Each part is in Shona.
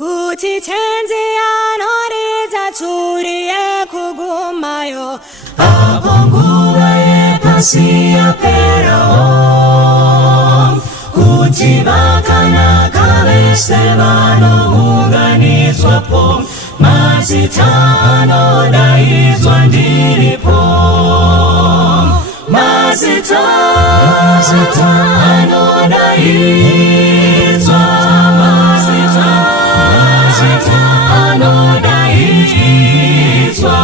kuti tenzi anoridza turi yekugumayo apo nguva yepasi yaperawo kuti vakanaka vese vanounganidzwapo mazita anodaidzwa ndiripo mazita anodaidzwa mazita anodaidzwa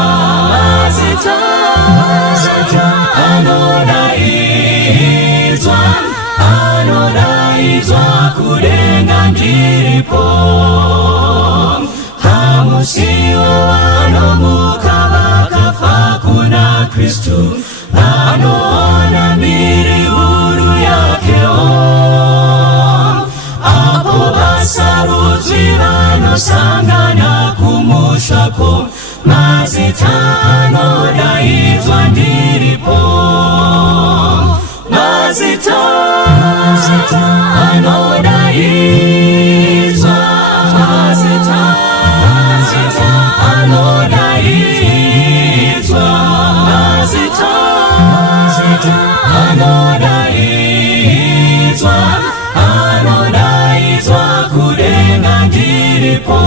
mazita anodaidzwa kudenga ndiripo hamusiwo vanomuka vakafa kuna Kristu vanoona miri huru yakewo apo vasarudzwi vanosangana kumushako mazita anodaidzwa ndiripo mazita anodaidzwa mazita anodaidzwa mazita anodaidzwa kudenga ndiripo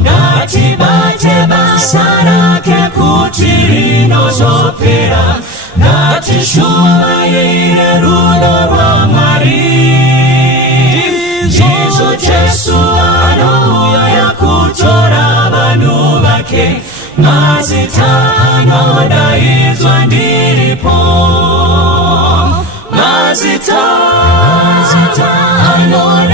ngatibate basa rake kuti rinozopera ngatishumaire rudo rwa Mwari ndizvo Jesu anouya kutora vanhu vake mazita anodaidzwa ndiripo mazita anodaidzwa